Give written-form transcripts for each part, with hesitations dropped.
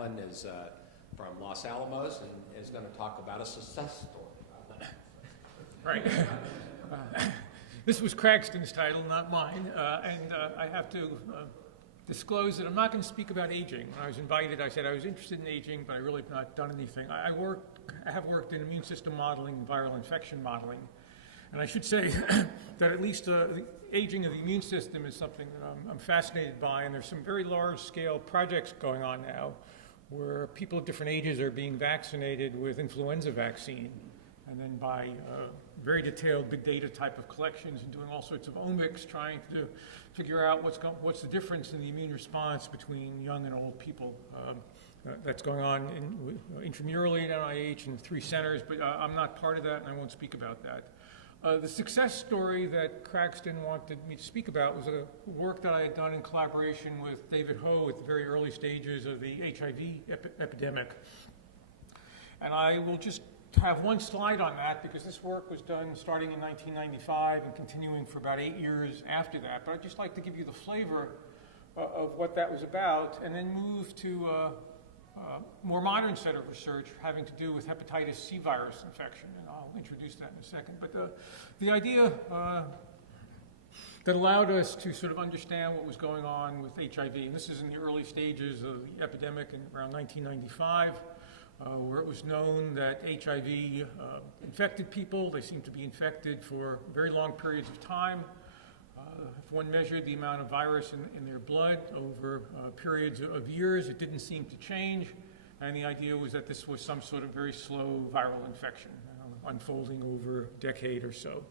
Alan is from Los Alamos and is going to talk about a success story. Right. This was Cragston's title, not mine, and I have to disclose that I'm not going to speak about aging. When I was invited, I said I was interested in aging, but I really have not done anything. I have worked in immune system modeling and viral infection modeling, and I should say that at least the aging of the immune system is something that I'm fascinated by, and there's some very large-scale projects going on now where people of different ages are being vaccinated with influenza vaccine, and then by very detailed big data type of collections and doing all sorts of omics, trying to figure out what's the difference in the immune response between young and old people. That's going on intramurally at NIH in 3 centers, but I'm not part of that, and I won't speak about that. The success story that Cragston wanted me to speak about was a work that I had done in collaboration with David Ho at the very early stages of the HIV epidemic. And I will just have one slide on that because this work was done starting in 1995 and continuing for about 8 years after that. But I'd just like to give you the flavor of what that was about and then move to a more modern set of research having to do with hepatitis C virus infection. And I'll introduce that in a second. But the idea that allowed us to sort of understand what was going on with HIV, and this is in the early stages of the epidemic in around 1995, where it was known that HIV infected people. They seemed to be infected for very long periods of time. If one measured the amount of virus in their blood over periods of years, it didn't seem to change. And the idea was that this was some sort of very slow viral infection, unfolding over a decade or so.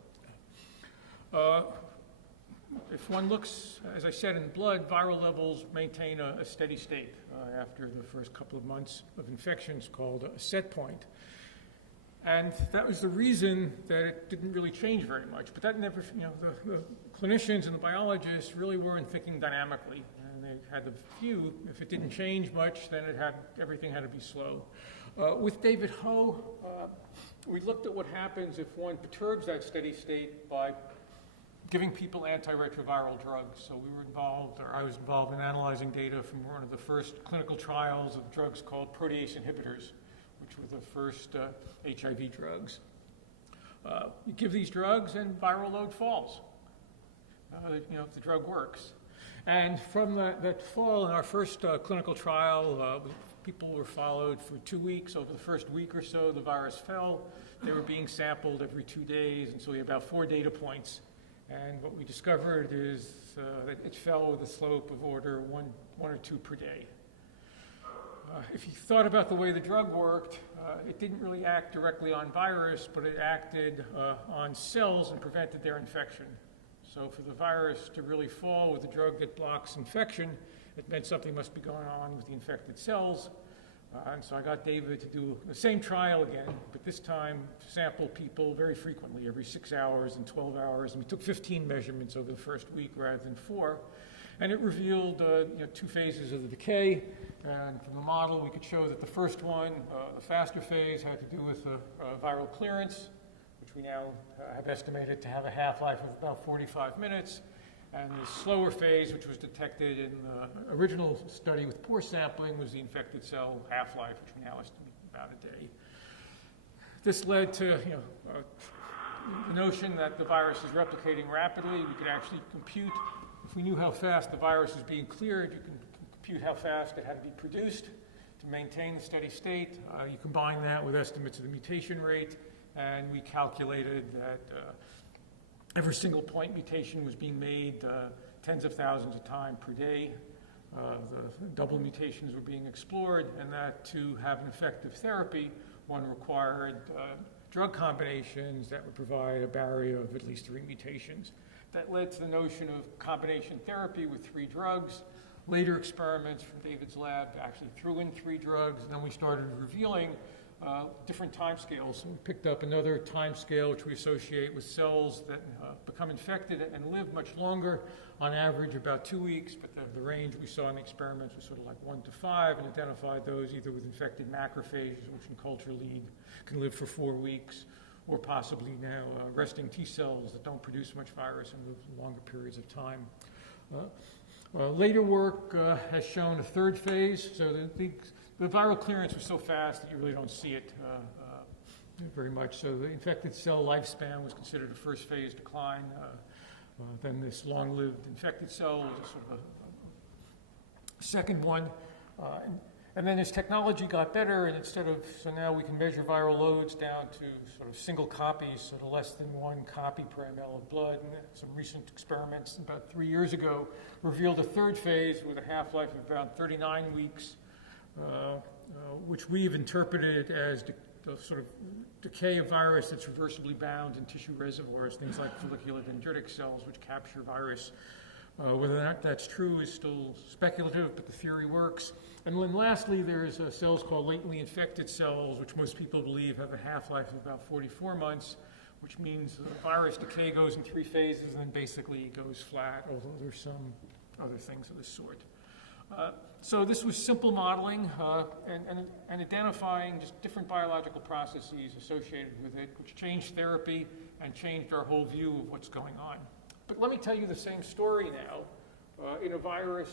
If one looks, as I said, in blood, viral levels maintain a steady state after the first couple of months of infections, called a set point. And that was the reason that it didn't really change very much. But that never, the clinicians and the biologists really weren't thinking dynamically. And they had the view, if it didn't change much, then everything had to be slow. With David Ho, we looked at what happens if one perturbs that steady state by giving people antiretroviral drugs. So we were involved, or I was involved in analyzing data from one of the first clinical trials of drugs called protease inhibitors, which were the first HIV drugs. You give these drugs and viral load falls, if the drug works. And from that fall in our first clinical trial, people were followed for 2 weeks. Over the first week or so, the virus fell. They were being sampled every 2 days, and so we had about 4 data points. And what we discovered is that it fell with a slope of order one or two per day. If you thought about the way the drug worked, it didn't really act directly on virus, but it acted on cells and prevented their infection. So for the virus to really fall with a drug that blocks infection, it meant something must be going on with the infected cells. And so I got David to do the same trial again, but this time sample people very frequently, every 6 hours and 12 hours. And we took 15 measurements over the first week rather than 4. And it revealed 2 phases of the decay. And from the model, we could show that the first one, the faster phase, had to do with viral clearance, which we now have estimated to have a half-life of about 45 minutes. And the slower phase, which was detected in the original study with poor sampling, was the infected cell half-life, which we now estimate about a day. This led to the notion that the virus is replicating rapidly. We could actually compute, if we knew how fast the virus was being cleared, you can compute how fast it had to be produced to maintain the steady state. You combine that with estimates of the mutation rate, and we calculated that every single point mutation was being made tens of thousands of times per day. The double mutations were being explored, and that to have an effective therapy, one required drug combinations that would provide a barrier of at least 3 mutations. That led to the notion of combination therapy with 3 drugs. Later experiments from David's lab actually threw in 3 drugs, and then we started revealing different time scales. We picked up another time scale which we associate with cells that become infected and live much longer, on average about 2 weeks, but the range we saw in the experiments was sort of like 1 to 5, and identified those either with infected macrophages, which in culture can live for 4 weeks, or possibly now resting T cells that don't produce much virus and live longer periods of time. Later work has shown a third phase, so the viral clearance was so fast that you really don't see it very much. So the infected cell lifespan was considered a first phase decline. Then this long-lived infected cell was a sort of a second one. And then as technology got better, and so now we can measure viral loads down to sort of single copies, sort of less than 1 copy per ml of blood. And some recent experiments about 3 years ago revealed a third phase with a half-life of around 39 weeks, which we've interpreted as the sort of decay of virus that's reversibly bound in tissue reservoirs, things like follicular dendritic cells, which capture virus. Whether or not that's true is still speculative, but the theory works. And then lastly, there's cells called latently infected cells, which most people believe have a half-life of about 44 months, which means the virus decay goes in 3 phases and then basically goes flat, although there's some other things of this sort. So this was simple modeling and identifying just different biological processes associated with it, which changed therapy and changed our whole view of what's going on. But let me tell you the same story now in a virus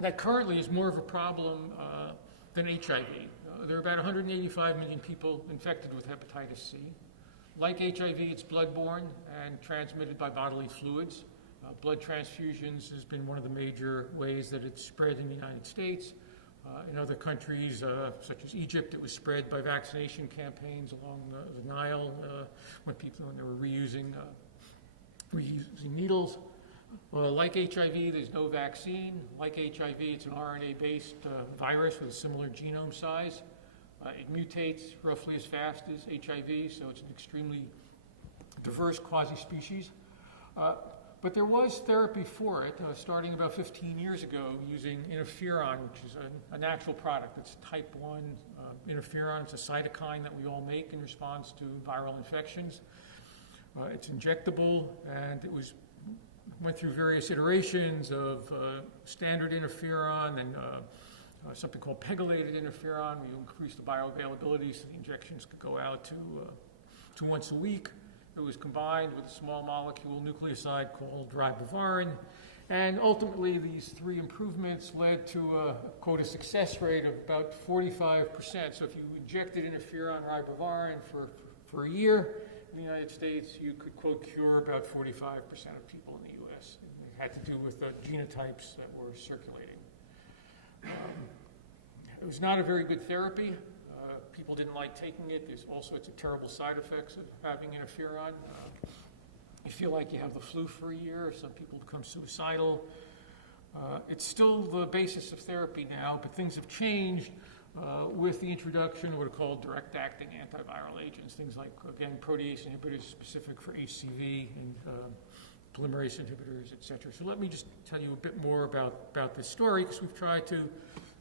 that currently is more of a problem than HIV. There are about 185 million people infected with hepatitis C. Like HIV, it's bloodborne and transmitted by bodily fluids. Blood transfusions has been one of the major ways that it's spread in the United States. In other countries, such as Egypt, it was spread by vaccination campaigns along the Nile when they were reusing needles. Like HIV, there's no vaccine. Like HIV, it's an RNA-based virus with a similar genome size. It mutates roughly as fast as HIV, so it's an extremely diverse quasi-species. But there was therapy for it, starting about 15 years ago, using interferon, which is a natural product. It's type 1 interferon. It's a cytokine that we all make in response to viral infections. It's injectable, and it went through various iterations of standard interferon and something called pegylated interferon. We increased the bioavailability so the injections could go out to once a week. It was combined with a small molecule nucleoside called ribavirin. And ultimately, these 3 improvements led to a quote, a success rate of about 45%. So if you injected interferon ribavirin for a year in the United States, you could, quote, cure about 45% of people in the U.S. It had to do with the genotypes that were circulating. It was not a very good therapy. People didn't like taking it. There's all sorts of terrible side effects of having interferon. You feel like you have the flu for a year. Some people become suicidal. It's still the basis of therapy now, but things have changed with the introduction of what are called direct-acting antiviral agents, things like, again, protease inhibitors specific for HCV and polymerase inhibitors, et cetera. So let me just tell you a bit more about this story, because we've tried to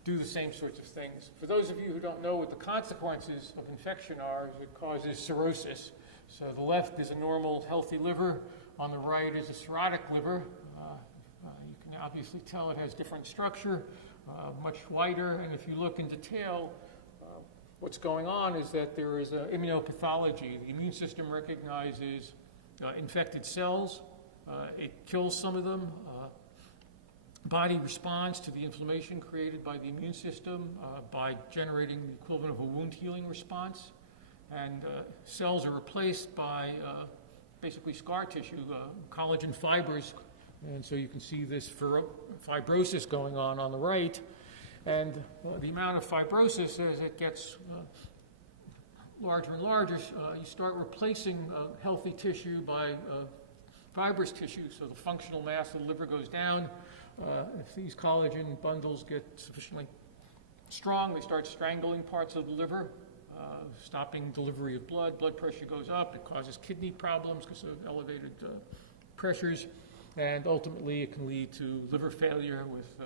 do the same sorts of things. For those of you who don't know what the consequences of infection are, it causes cirrhosis. So the left is a normal, healthy liver. On the right is a cirrhotic liver. You can obviously tell it has different structure, much whiter. And if you look in detail, what's going on is that there is immunopathology. The immune system recognizes infected cells. It kills some of them. Body responds to the inflammation created by the immune system by generating the equivalent of a wound healing response. And cells are replaced by basically scar tissue, collagen fibers. And so you can see this fibrosis going on the right. And the amount of fibrosis, as it gets larger and larger, you start replacing healthy tissue by fibrous tissue. So the functional mass of the liver goes down. If these collagen bundles get sufficiently strong, they start strangling parts of the liver, stopping delivery of blood. Blood pressure goes up. It causes kidney problems because of elevated pressures. And ultimately, it can lead to liver failure with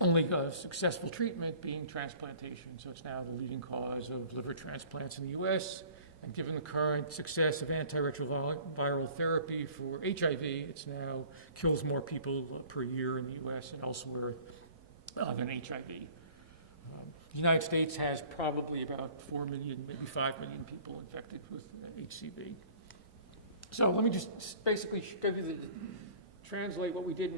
only successful treatment being transplantation. So it's now the leading cause of liver transplants in the U.S. And given the current success of antiretroviral therapy for HIV, it's now kills more people per year in the U.S. and elsewhere than HIV. The United States has probably about 4 million, maybe 5 million people infected with HCV. So let me just basically translate what we did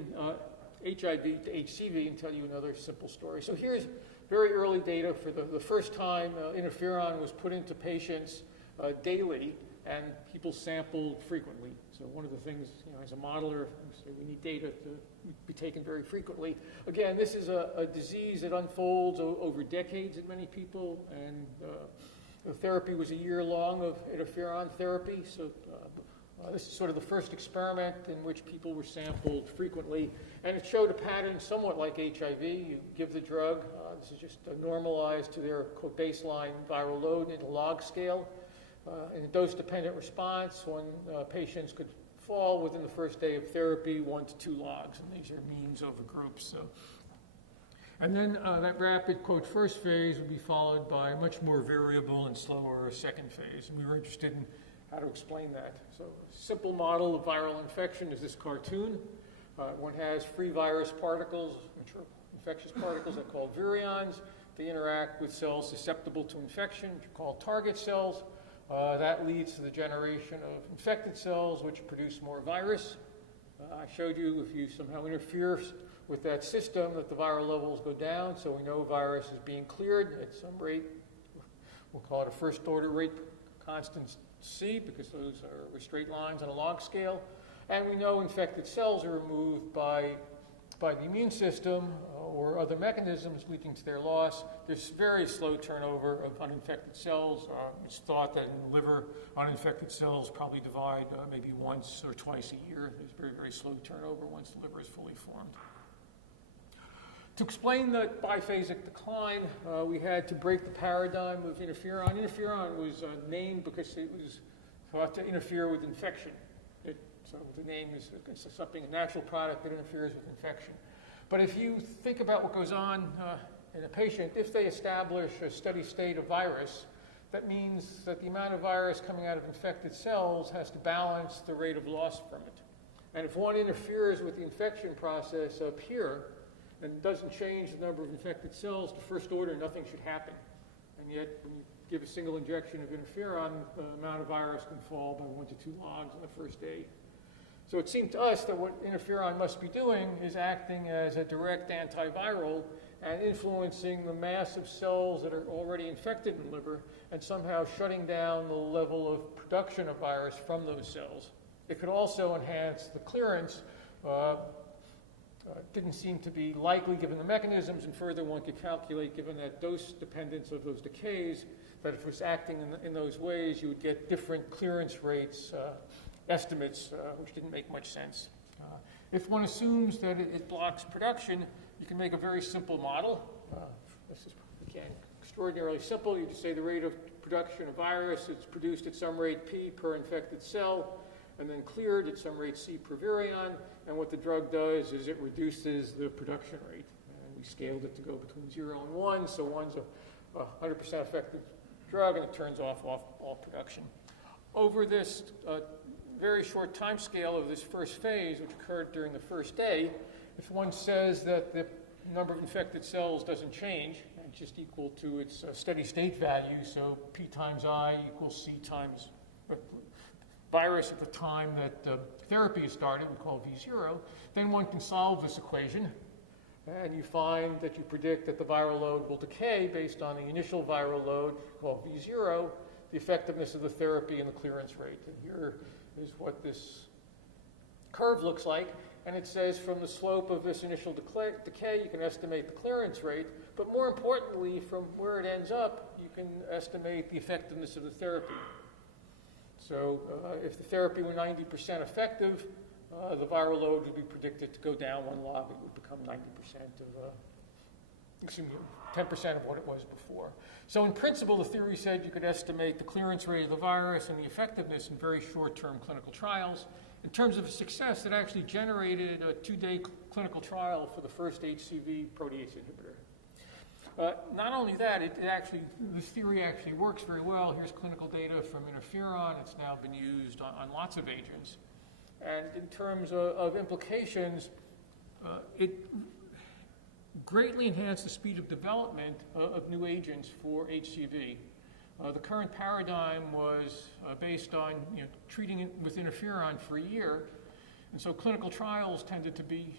HIV to HCV and tell you another simple story. So here's very early data for the first time interferon was put into patients daily, and people sampled frequently. So one of the things, as a modeler, we need data to be taken very frequently. Again, this is a disease that unfolds over decades in many people, and the therapy was a year long of interferon therapy. So this is sort of the first experiment in which people were sampled frequently, and it showed a pattern somewhat like HIV. You give the drug, this is just normalized to their baseline viral load in a log scale. In a dose-dependent response, when patients could fall within the first day of therapy, 1 to 2 logs, and these are means over groups. So. And then that rapid, first phase would be followed by a much more variable and slower second phase, and we were interested in how to explain that. So a simple model of viral infection is this cartoon. One has free virus particles, which are infectious particles that are called virions. They interact with cells susceptible to infection, which are called target cells. That leads to the generation of infected cells, which produce more virus. I showed you if you somehow interfere with that system that the viral levels go down, so we know virus is being cleared at some rate. We'll call it a first order rate constant C, because those are straight lines on a log scale. And we know infected cells are removed by the immune system or other mechanisms leading to their loss. There's very slow turnover of uninfected cells. It's thought that in the liver, uninfected cells probably divide maybe once or twice a year. There's very, very slow turnover once the liver is fully formed. To explain the biphasic decline, we had to break the paradigm of interferon. Interferon was named because it was thought to interfere with infection. So the name is something, a natural product that interferes with infection. But if you think about what goes on in a patient, if they establish a steady state of virus, that means that the amount of virus coming out of infected cells has to balance the rate of loss from it. And if one interferes with the infection process up here and doesn't change the number of infected cells to first order, nothing should happen. And yet, when you give a single injection of interferon, the amount of virus can fall by 1 to 2 logs on the first day. So it seemed to us that what interferon must be doing is acting as a direct antiviral and influencing the mass of cells that are already infected in the liver and somehow shutting down the level of production of virus from those cells. It could also enhance the clearance. Didn't seem to be likely given the mechanisms, and further one could calculate, given that dose dependence of those decays, that if it was acting in those ways, you would get different clearance rates estimates, which didn't make much sense. If one assumes that it blocks production, you can make a very simple model. This is, again, extraordinarily simple. You just say the rate of production of virus, it's produced at some rate P per infected cell, and then cleared at some rate C per virion. And what the drug does is it reduces the production rate. And we scaled it to go between 0 and 1, so 1's a 100% effective drug, and it turns off all production. Over this very short time scale of this first phase, which occurred during the first day, if one says that the number of infected cells doesn't change, it's just equal to its steady state value, so P times I equals C times virus at the time that therapy is started, we call V0, then one can solve this equation, and you find that you predict that the viral load will decay based on the initial viral load, called V0, the effectiveness of the therapy, and the clearance rate. And here is what this curve looks like. And it says from the slope of this initial decay, you can estimate the clearance rate. But more importantly, from where it ends up, you can estimate the effectiveness of the therapy. So if the therapy were 90% effective, the viral load would be predicted to go down 1 log. It would become 90% of 10% of what it was before. So in principle, the theory said you could estimate the clearance rate of the virus and the effectiveness in very short-term clinical trials. In terms of success, it actually generated a 2-day clinical trial for the first HCV protease inhibitor. Not only that, this theory actually works very well. Here's clinical data from interferon. It's now been used on lots of agents. And in terms of implications, it greatly enhanced the speed of development of new agents for HCV. The current paradigm was based on treating it with interferon for a year, And so clinical trials tended to be,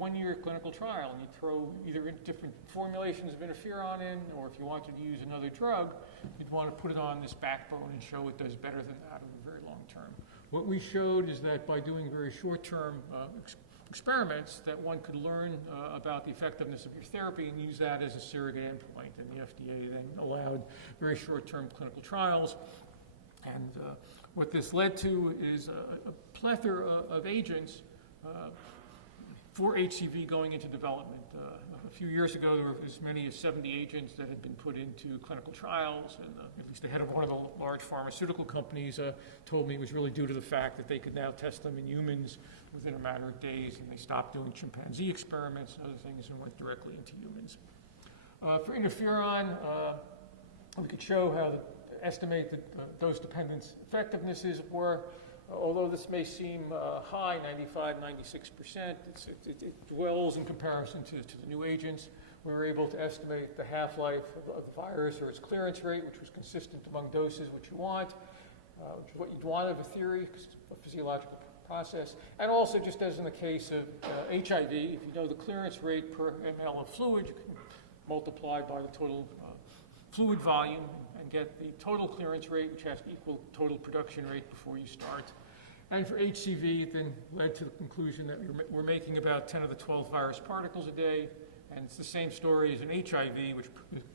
1-year clinical trial, and you throw either different formulations of interferon in, or if you wanted to use another drug, you'd want to put it on this backbone and show it does better than that over very long term. What we showed is that by doing very short-term experiments, that one could learn about the effectiveness of your therapy and use that as a surrogate endpoint. And the FDA then allowed very short-term clinical trials. And what this led to is a plethora of agents for HCV going into development. A few years ago, there were as many as 70 agents that had been put into clinical trials, and at least the head of one of the large pharmaceutical companies told me it was really due to the fact that they could now test them in humans within a matter of days, and they stopped doing chimpanzee experiments and other things and went directly into humans. For interferon, we could show how estimate the dose-dependent effectivenesses were. Although this may seem high, 95, 96%, it dwells in comparison to the new agents. We were able to estimate the half-life of the virus or its clearance rate, which was consistent among doses, which you want, which is what you'd want of a theory, because it's a physiological process. And also, just as in the case of HIV, if you know the clearance rate per ml of fluid, you can multiply by the total fluid volume and get the total clearance rate, which has to equal total production rate before you start. And for HCV, it then led to the conclusion that we're making about 10 to the 12 virus particles a day, and it's the same story as in HIV, which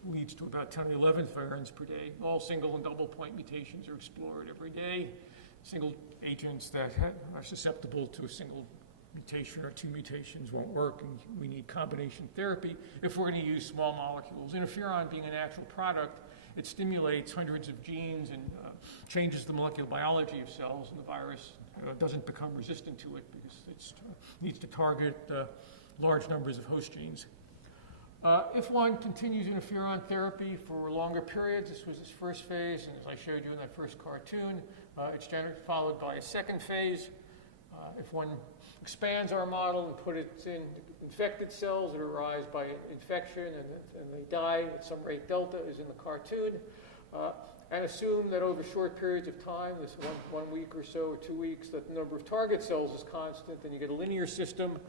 leads to about 10 to the 11 variants per day. All single and double point mutations are explored every day. Single agents that are susceptible to a single mutation or 2 mutations won't work, and we need combination therapy if we're going to use small molecules. Interferon being a natural product, it stimulates hundreds of genes and changes the molecular biology of cells, and the virus doesn't become resistant to it because it needs to target large numbers of host genes. If one continues interferon therapy for longer periods, this was its first phase, and as I showed you in that first cartoon, it's generally followed by a second phase. If one expands our model and put it in infected cells that arise by infection and they die at some rate delta is in the cartoon, and assume that over short periods of time, this one week or so or 2 weeks, that the number of target cells is constant, then you get a linear system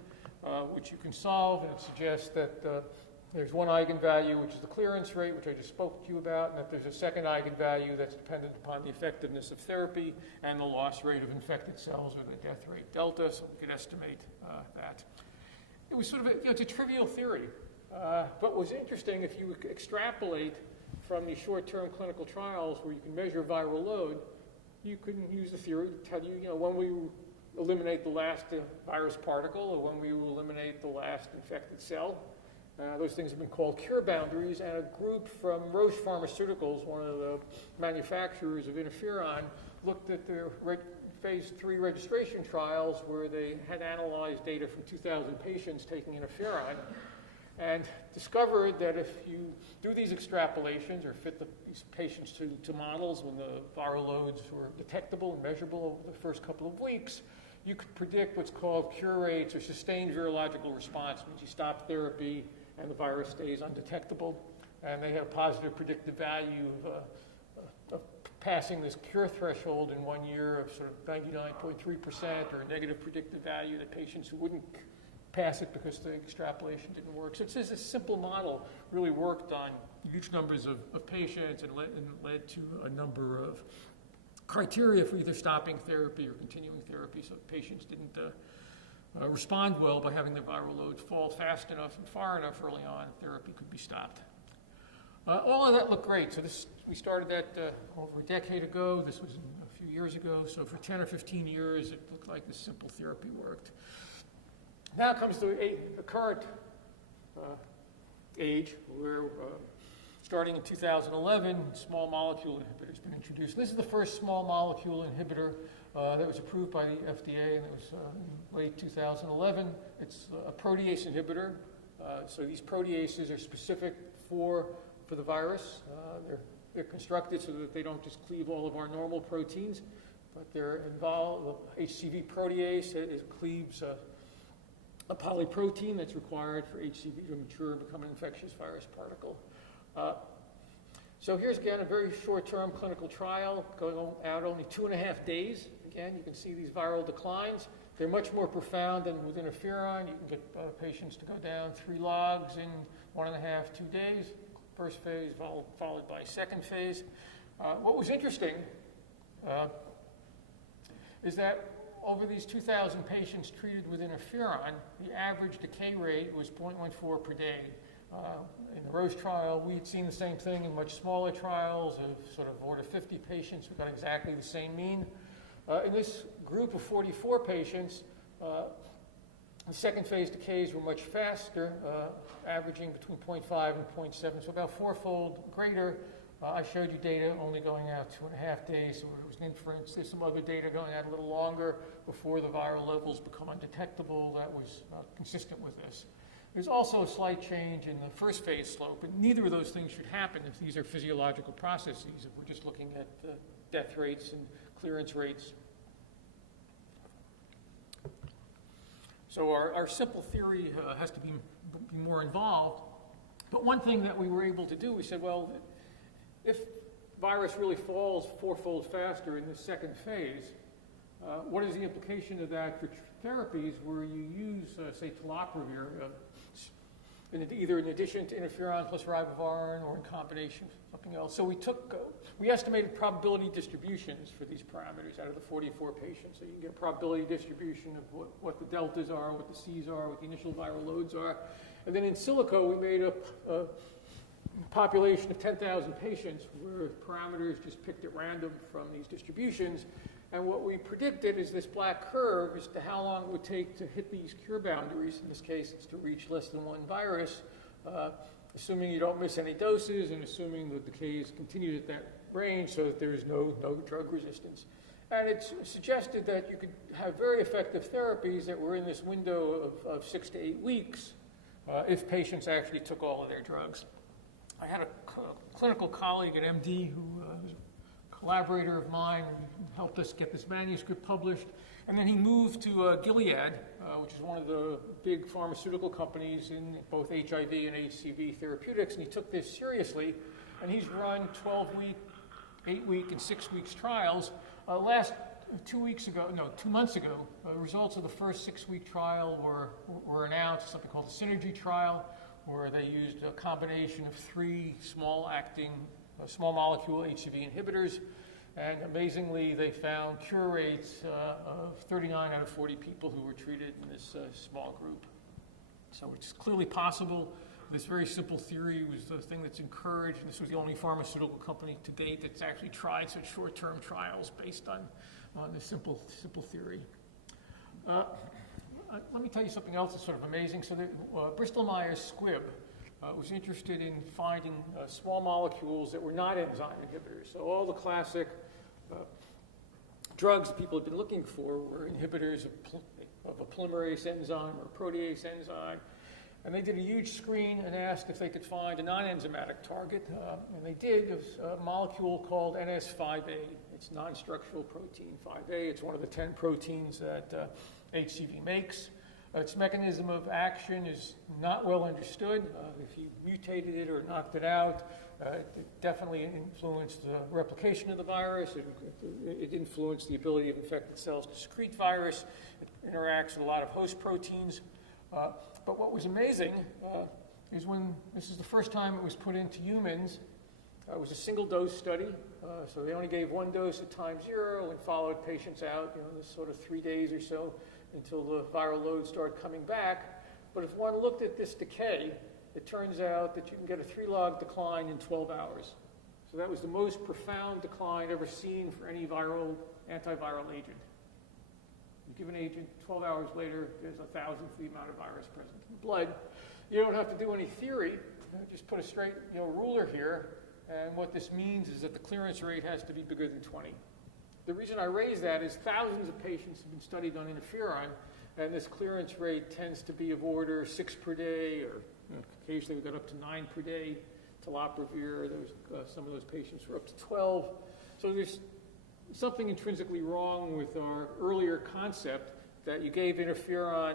which you can solve, and it suggests that there's one eigenvalue, which is the clearance rate, which I just spoke to you about, and that there's a second eigenvalue that's dependent upon the effectiveness of therapy and the loss rate of infected cells or the death rate delta, so we could estimate that. It was sort of it's a trivial theory, but what was interesting, if you extrapolate from these short-term clinical trials where you can measure viral load, you can use the theory to tell you, when we eliminate the last virus particle or when we will eliminate the last infected cell. Those things have been called cure boundaries, and a group from Roche Pharmaceuticals, one of the manufacturers of interferon, looked at their phase 3 registration trials where they had analyzed data from 2,000 patients taking interferon and discovered that if you do these extrapolations or fit these patients to models when the viral loads were detectable and measurable over the first couple of weeks, you could predict what's called cure rates or sustained virological response, means you stop therapy and the virus stays undetectable. And they had a positive predictive value of passing this cure threshold in 1 year of sort of 99.3%, or a negative predictive value that patients who wouldn't pass it because the extrapolation didn't work. So it's just a simple model, really worked on huge numbers of patients and led to a number of criteria for either stopping therapy or continuing therapy, so patients didn't respond well by having their viral loads fall fast enough and far enough early on, therapy could be stopped. All of that looked great. So we started that over a decade ago. This was a few years ago. So for 10 or 15 years, it looked like this simple therapy worked. Now comes the current age, where starting in 2011, small molecule inhibitor has been introduced. This is the first small molecule inhibitor that was approved by the FDA, and it was in late 2011. It's a protease inhibitor. So these proteases are specific for the virus. They're constructed so that they don't just cleave all of our normal proteins, but they're involved. HCV protease cleaves a polyprotein that's required for HCV to mature and become an infectious virus particle. So here's again a very short-term clinical trial going out only 2.5 days. Again, you can see these viral declines They're much more profound than with interferon. You can get patients to go down 3 logs in 1.5, 2 days. First phase followed by second phase. What was interesting is that over these 2,000 patients treated with interferon, the average decay rate was 0.14 per day. In the Roche trial, we'd seen the same thing in much smaller trials of sort of order 50 patients. We got exactly the same mean. In this group of 44 patients, the second phase decays were much faster, averaging between 0.5 and 0.7, so about 4-fold greater. I showed you data only going out 2.5 days, so it was an inference. There's some other data going out a little longer before the viral levels become undetectable. That was consistent with this. There's also a slight change in the first phase slope, but neither of those things should happen if these are physiological processes, if we're just looking at death rates and clearance rates. So our simple theory has to be more involved. But one thing that we were able to do, we said, well, if virus really falls 4-fold faster in the second phase, what is the implication of that for therapies where you use, say, tolopravir, either in addition to interferon plus ribavirin or in combination with something else? So we estimated probability distributions for these parameters out of the 44 patients. So you can get a probability distribution of what the deltas are, what the C's are, what the initial viral loads are. And then in silico, we made up a population of 10,000 patients where parameters just picked at random from these distributions. And what we predicted is this black curve as to how long it would take to hit these cure boundaries. In this case, it's to reach less than 1 virus, assuming you don't miss any doses and assuming the decay is continued at that range so that there is no drug resistance. And it's suggested that you could have very effective therapies that were in this window of 6 to 8 weeks if patients actually took all of their drugs. I had a clinical colleague at MD who was a collaborator of mine and helped us get this manuscript published. And then he moved to Gilead, which is one of the big pharmaceutical companies in both HIV and HCV therapeutics, and he took this seriously. And he's run 12-week, 8-week, and 6-week trials. 2 months ago, results of the first 6-week trial were announced, something called the Synergy trial, where they used a combination of 3 small molecule HCV inhibitors. And amazingly, they found cure rates of 39 out of 40 people who were treated in this small group. So it's clearly possible. This very simple theory was the thing that's encouraged. This was the only pharmaceutical company to date that's actually tried such short-term trials based on this simple theory. Let me tell you something else that's sort of amazing. So Bristol-Myers Squibb was interested in finding small molecules that were not enzyme inhibitors. So all the classic drugs that people have been looking for were inhibitors of a polymerase enzyme or protease enzyme. And they did a huge screen and asked if they could find a non-enzymatic target. And they did. It was a molecule called NS5A. It's non-structural protein 5A. It's one of the 10 proteins that HCV makes. Its mechanism of action is not well understood. If you mutated it or knocked it out, it definitely influenced the replication of the virus. It influenced the ability of infected cells to secrete virus. It interacts with a lot of host proteins. But what was amazing is when this is the first time it was put into humans, it was a single-dose study. So they only gave 1 dose at time 0 and followed patients out, this sort of 3 days or so until the viral loads started coming back. But if one looked at this decay, it turns out that you can get a 3-log decline in 12 hours. So that was the most profound decline ever seen for any antiviral agent. You give an agent, 12 hours later, there's 1,000th the amount of virus present in the blood. You don't have to do any theory. Just put a straight ruler here. And what this means is that the clearance rate has to be bigger than 20. The reason I raise that is thousands of patients have been studied on interferon, and this clearance rate tends to be of order 6 per day, or occasionally we got up to 9 per day. Tolopravir, some of those patients were up to 12. So there's something intrinsically wrong with our earlier concept that you gave interferon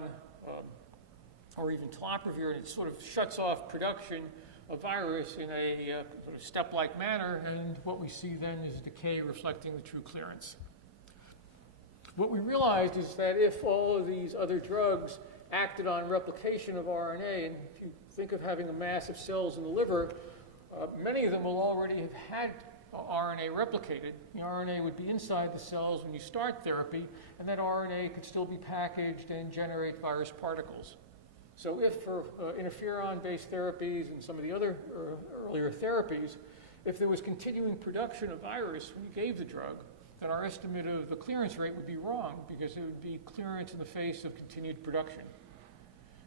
or even tolopravir, and it sort of shuts off production of virus in a sort of step-like manner, and what we see then is decay reflecting the true clearance. What we realized is that if all of these other drugs acted on replication of RNA, and if you think of having a mass of cells in the liver, many of them will already have had RNA replicated. The RNA would be inside the cells when you start therapy, and that RNA could still be packaged and generate virus particles. So if for interferon-based therapies and some of the other earlier therapies, if there was continuing production of virus when you gave the drug, then our estimate of the clearance rate would be wrong, because it would be clearance in the face of continued production.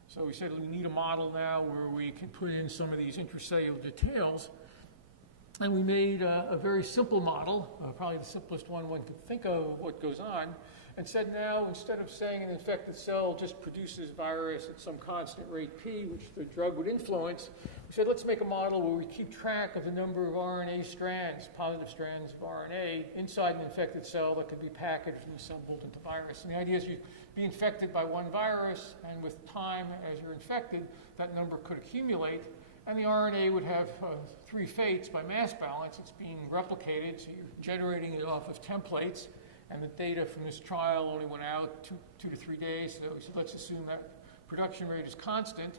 So we said we need a model now where we can put in some of these intracellular details. And we made a very simple model, probably the simplest one could think of what goes on, and said now, instead of saying an infected cell just produces virus at some constant rate P, which the drug would influence, we said let's make a model where we keep track of the number of RNA strands, positive strands of RNA, inside an infected cell that could be packaged and assembled into virus. And the idea is you'd be infected by one virus, and with time, as you're infected, that number could accumulate. And the RNA would have three fates by mass balance. It's being replicated, so you're generating it off of templates. And the data from this trial only went out two to 3 days. So we said, let's assume that production rate is constant,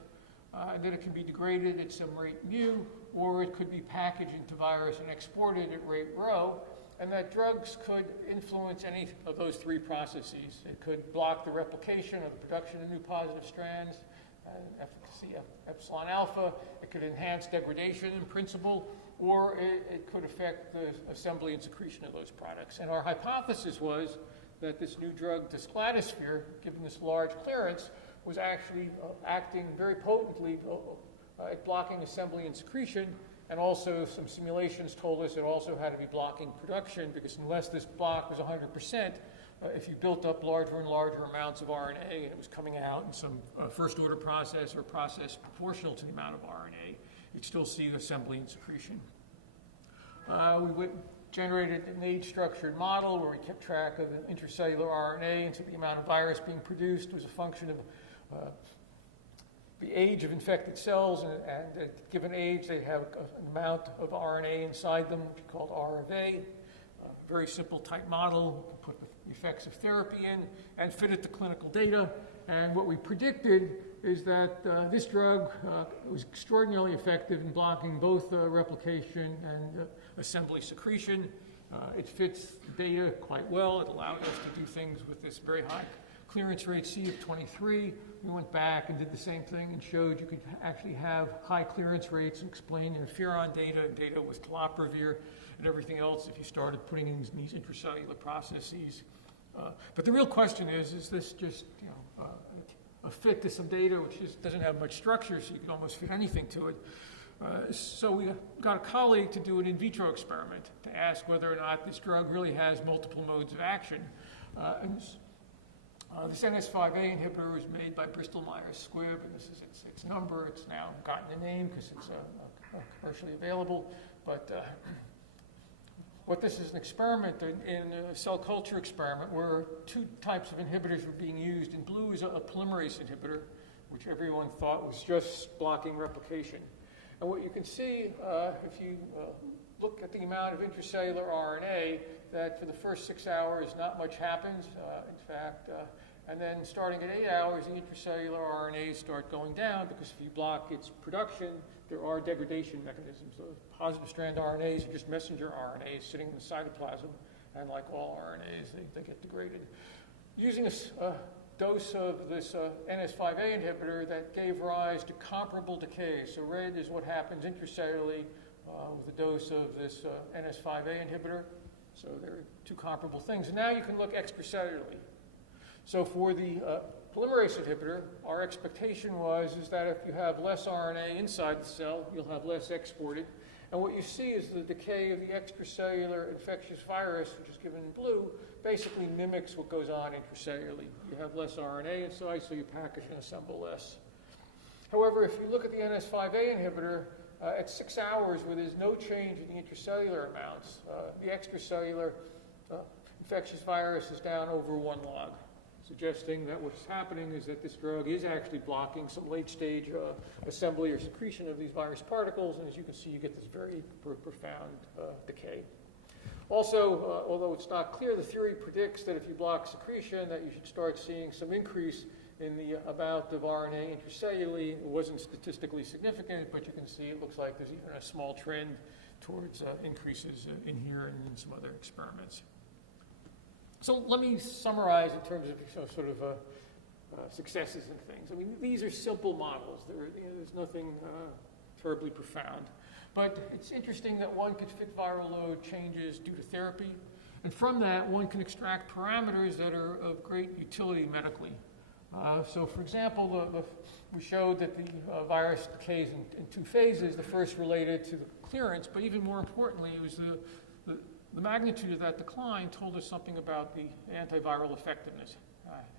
and that it can be degraded at some rate mu, or it could be packaged into virus and exported at rate rho. And that drugs could influence any of those three processes. It could block the replication or the production of new positive strands, efficacy epsilon alpha. It could enhance degradation in principle, or it could affect the assembly and secretion of those products. And our hypothesis was that this new drug, disclatosphere, given this large clearance, was actually acting very potently at blocking assembly and secretion. And also some simulations told us it also had to be blocking production, because unless this block was 100%, if you built up larger and larger amounts of RNA and it was coming out in some first-order process or process proportional to the amount of RNA, you'd still see assembly and secretion. We generated an age-structured model where we kept track of the intracellular RNA, and so the amount of virus being produced was a function of the age of infected cells, and at a given age they have an amount of RNA inside them, which is called R of A. Very simple type model. We put the effects of therapy in and fit it to clinical data. And what we predicted is that this drug was extraordinarily effective in blocking both replication and assembly secretion. It fits the data quite well. It allowed us to do things with this very high clearance rate C of 23. We went back and did the same thing and showed you could actually have high clearance rates and explain interferon data with tenofovir and everything else if you started putting in these intracellular processes. But the real question is this just a fit to some data which just doesn't have much structure, so you can almost fit anything to it? So we got a colleague to do an in vitro experiment to ask whether or not this drug really has multiple modes of action. This NS5A inhibitor was made by Bristol Myers Squibb, and this is its number. It's now gotten a name because it's commercially available. But what this is an experiment in a cell culture experiment where two types of inhibitors were being used. In blue is a polymerase inhibitor, which everyone thought was just blocking replication. And what you can see, if you look at the amount of intracellular RNA, that for the first 6 hours, not much happens. In fact, and then starting at 8 hours, the intracellular RNAs start going down, because if you block its production, there are degradation mechanisms. So positive strand RNAs are just messenger RNAs sitting in the cytoplasm, and like all RNAs, they get degraded. Using a dose of this NS5A inhibitor that gave rise to comparable decay. So red is what happens intracellularly with a dose of this NS5A inhibitor. So there are two comparable things. And now you can look extracellularly. So for the polymerase inhibitor, our expectation is that if you have less RNA inside the cell, you'll have less exported. And what you see is the decay of the extracellular infectious virus, which is given in blue, basically mimics what goes on intracellularly. You have less RNA inside, so you package and assemble less. However, if you look at the NS5A inhibitor, at 6 hours, where there's no change in the intracellular amounts, the extracellular infectious virus is down over 1 log, suggesting that what's happening is that this drug is actually blocking some late-stage assembly or secretion of these virus particles, and as you can see, you get this very profound decay. Also, although it's not clear, the theory predicts that if you block secretion, that you should start seeing some increase in the amount of RNA intracellularly. It wasn't statistically significant, but you can see it looks like there's even a small trend towards increases in here and in some other experiments. So let me summarize in terms of sort of successes and things. I mean, these are simple models. There's nothing terribly profound. But it's interesting that one could fit viral load changes due to therapy. And from that, one can extract parameters that are of great utility medically. So, for example, we showed that the virus decays in two phases. The first related to the clearance, but even more importantly, it was the magnitude of that decline told us something about the antiviral effectiveness,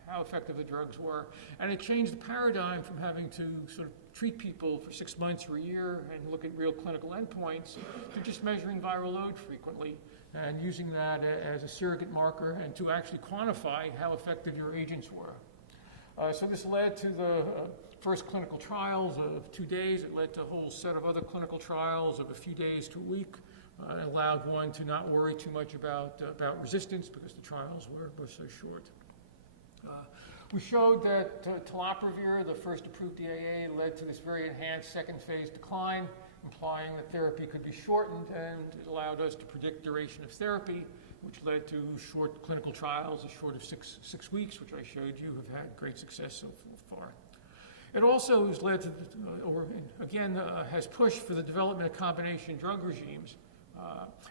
how effective the drugs were. And it changed the paradigm from having to sort of treat people for 6 months or a year and look at real clinical endpoints to just measuring viral load frequently and using that as a surrogate marker and to actually quantify how effective your agents were. So this led to the first clinical trials of 2 days. It led to a whole set of other clinical trials of a few days to a week. It allowed one to not worry too much about resistance because the trials were so short. We showed that telaprevir, the first approved DAA, led to this very enhanced second phase decline, implying that therapy could be shortened, and it allowed us to predict duration of therapy, which led to short clinical trials as short of six weeks, which I showed you have had great success so far. It also has led to, has pushed for the development of combination drug regimes.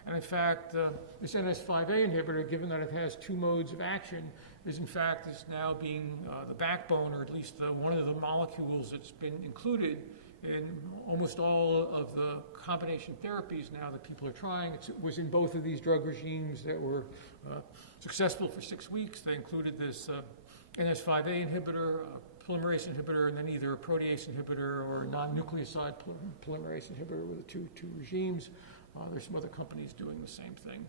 And in fact, this NS5A inhibitor, given that it has two modes of action, is now being the backbone, or at least one of the molecules that's been included in almost all of the combination therapies now that people are trying. It was in both of these drug regimes that were successful for 6 weeks. They included this NS5A inhibitor, a polymerase inhibitor, and then either a protease inhibitor or a non-nucleoside polymerase inhibitor with the two regimes. There's some other companies doing the same thing.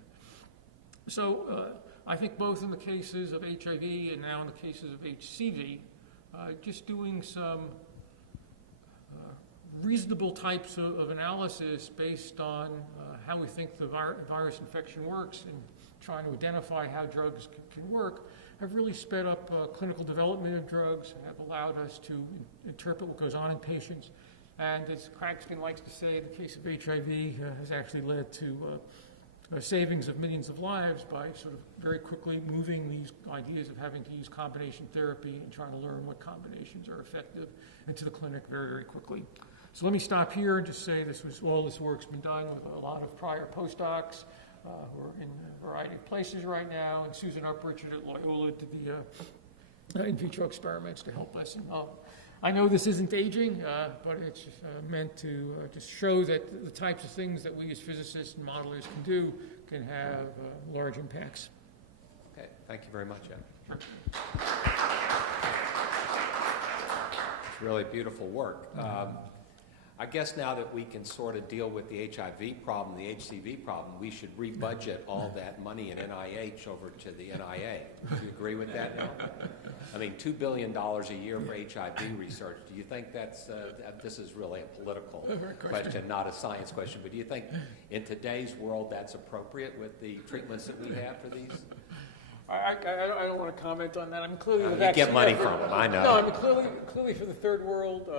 So I think both in the cases of HIV and now in the cases of HCV, just doing some reasonable types of analysis based on how we think the virus infection works and trying to identify how drugs can work have really sped up clinical development of drugs, have allowed us to interpret what goes on in patients. And as Cragskin likes to say, in the case of HIV, has actually led to savings of millions of lives by sort of very quickly moving these ideas of having to use combination therapy and trying to learn what combinations are effective into the clinic very, very quickly. So let me stop here and just say all this work's been done with a lot of prior postdocs who are in a variety of places right now, and Susan Uprichard at Loyola did the in vitro experiments to help us. And, I know this isn't aging, but it's meant to just show that the types of things that we as physicists and modelers can do can have large impacts. Okay, thank you very much, Ed. Sure. It's really beautiful work. I guess now that we can sort of deal with the HIV problem, the HCV problem, we should rebudget all that money in NIH over to the NIA. Do you agree with that now? I mean, $2 billion a year for HIV research. Do you think that's, this is really a political question, not a science question, but do you think in today's world that's appropriate with the treatments that we have for these? I don't want to comment on that. I mean, clearly the vaccine. You get money from them, I know. No, I mean, clearly for the third world,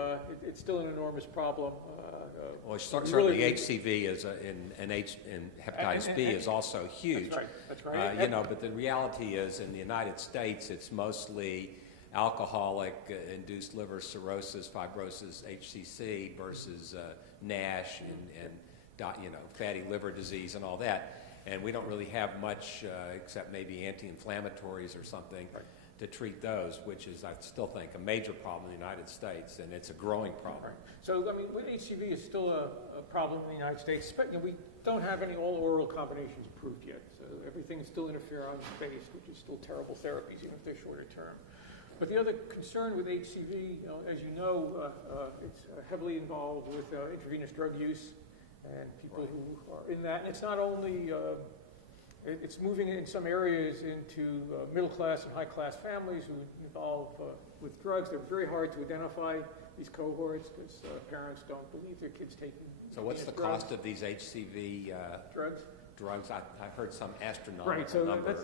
it's still an enormous problem. Well, certainly really, HCV is and hepatitis B is also huge. That's right. But the reality is, in the United States, it's mostly alcoholic-induced liver cirrhosis, fibrosis, HCC versus NASH and fatty liver disease and all that. And we don't really have much, except maybe anti-inflammatories or something, to treat those, which is, I still think, a major problem in the United States, and it's a growing problem. Right. So, I mean, HCV is still a problem in the United States. We don't have any all-oral combinations approved yet. So everything is still interferon-based, which is still terrible therapies, even if they're shorter term. But the other concern with HCV, as you know, it's heavily involved with intravenous drug use. And people who are in that, and it's not only, it's moving in some areas into middle-class and high-class families who involve with drugs. They're very hard to identify these cohorts because parents don't believe their kids taking So what's the drugs. cost of these HCV drugs? drugs. I've heard some astronomical Right, so number.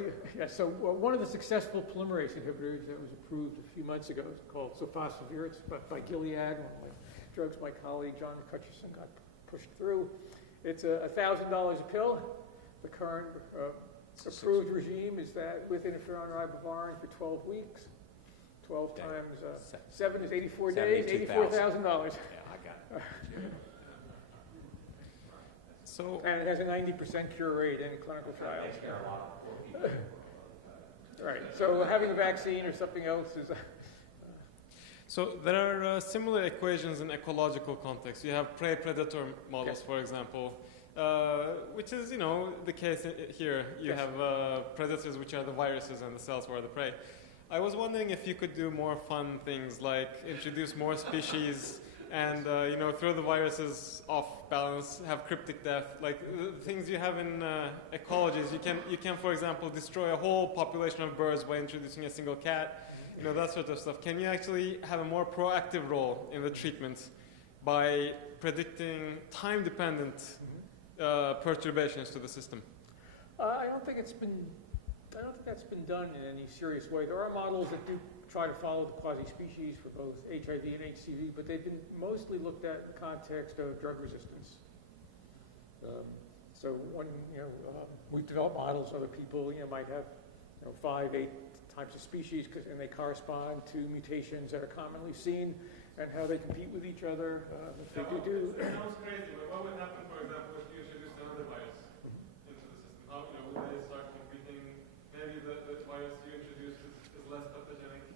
so one of the successful polymerase inhibitors that was approved a few months ago is called sofosbuvir. It's by Gilead, one of my drugs my colleague John Hutchison got pushed through. It's $1,000 a pill. The current approved regime is that with interferon ribavirin for 12 weeks. 12 times 7 is 84 days, $84,000. Yeah, I got it. So, And it has a 90% cure rate in clinical trials. Right, so having a vaccine or something else is... so there are similar equations in ecological context. You have prey-predator models, for example, which is, the case here. You have predators, which are the viruses, and the cells, who are the prey. I was wondering if you could do more fun things, like introduce more species and, throw the viruses off balance, have cryptic death, like the things you have in ecologies. You can, for example, destroy a whole population of birds by introducing a single cat, that sort of stuff. Can you actually have a more proactive role in the treatment by predicting time-dependent perturbations to the system? I don't think that's been done in any serious way. There are models that do try to follow the quasi-species for both HIV and HCV, but they've been mostly looked at in the context of drug resistance. So when we've developed models, other people might have 5, 8 types of species, and they correspond to mutations that are commonly seen and how they compete with each other. If they do. It sounds crazy, but what would happen, for example, if you introduced another virus into the system? How would they start competing? Maybe the virus you introduced is less pathogenic.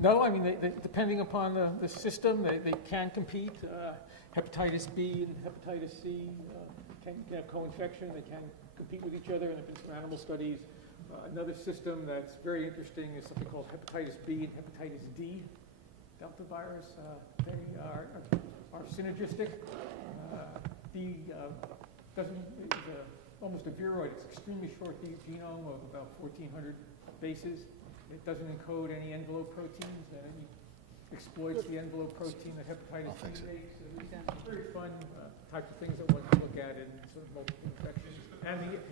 No, I mean, depending upon the system, they can compete. Hepatitis B and hepatitis C can have co-infection. They can compete with each other, and there have been some animal studies. Another system that's very interesting is something called hepatitis B and hepatitis D Delta virus. They are synergistic. D is almost a viroid. It's extremely short genome of about 1,400 bases. It doesn't encode any envelope proteins, and it exploits the envelope protein that hepatitis B makes. So these are very fun types of things that one can look at in sort of multiple infections.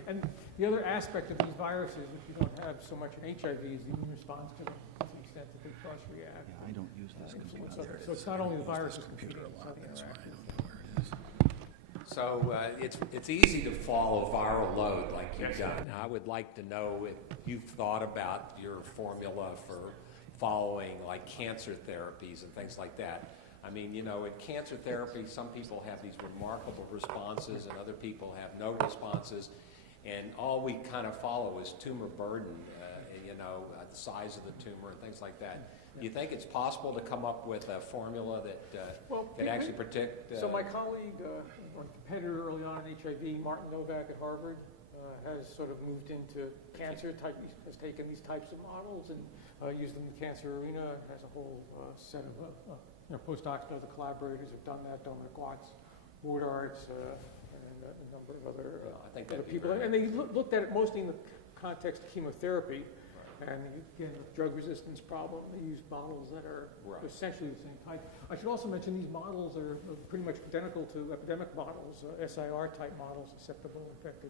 And the other aspect of these viruses, which you don't have so much in HIV, is the immune response to them, to the extent that they cross-react. Yeah, I don't use this computer. So it's not only the viruses competing, it's how they interact. So it's easy to follow viral load like you've done. I would like to know if you've thought about your formula for following like cancer therapies and things like that. I mean, in cancer therapy, some people have these remarkable responses and other people have no responses. And all we kind of follow is tumor burden, the size of the tumor and things like that. Do you think it's possible to come up with a formula that could actually predict? So my colleague, my competitor early on in HIV, Martin Novak at Harvard, has sort of moved into cancer type, has taken these types of models and used them in the cancer arena, has a whole set of postdocs and other collaborators have done that, Dominic Watts, Woodard's, and a number of other, other people. And they looked at it mostly in the context of chemotherapy. And again, with drug resistance problem, they use models that are essentially the same type. I should also mention these models are pretty much identical to epidemic models, SIR-type models, susceptible, infected,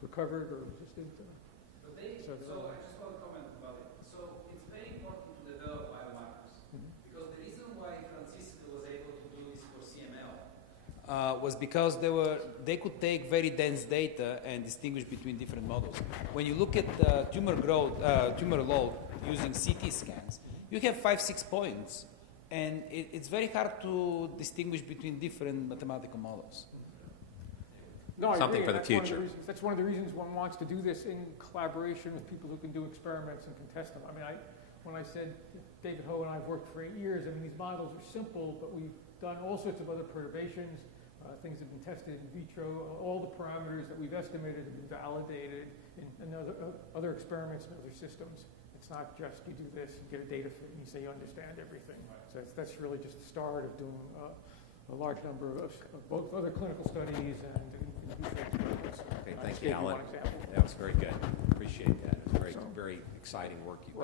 recovered, or resistant. So I just want to comment about it. So it's very important to develop biomarkers, because the reason why Francisco was able to do this for CML was because they could take very dense data and distinguish between different models. When you look at tumor growth, tumor load using CT scans, you have 5-6 points, and it's very hard to distinguish between different mathematical models. No, I Something agree, for the future. That's one of the reasons one wants to do this in collaboration with people who can do experiments and can test them. I mean, when I said David Ho and I have worked for 8 years, I mean, these models are simple, but we've done all sorts of other perturbations. Things have been tested in vitro. All the parameters that we've estimated have been validated in other experiments and other systems. It's not just you do this, you get a data fit, and you say you understand everything. So that's really just the start of doing a large number of both other clinical studies and in vitro experiments. Okay, I thank just you, gave Alan. one example. That was very good. Appreciate that. It's very exciting work you've done.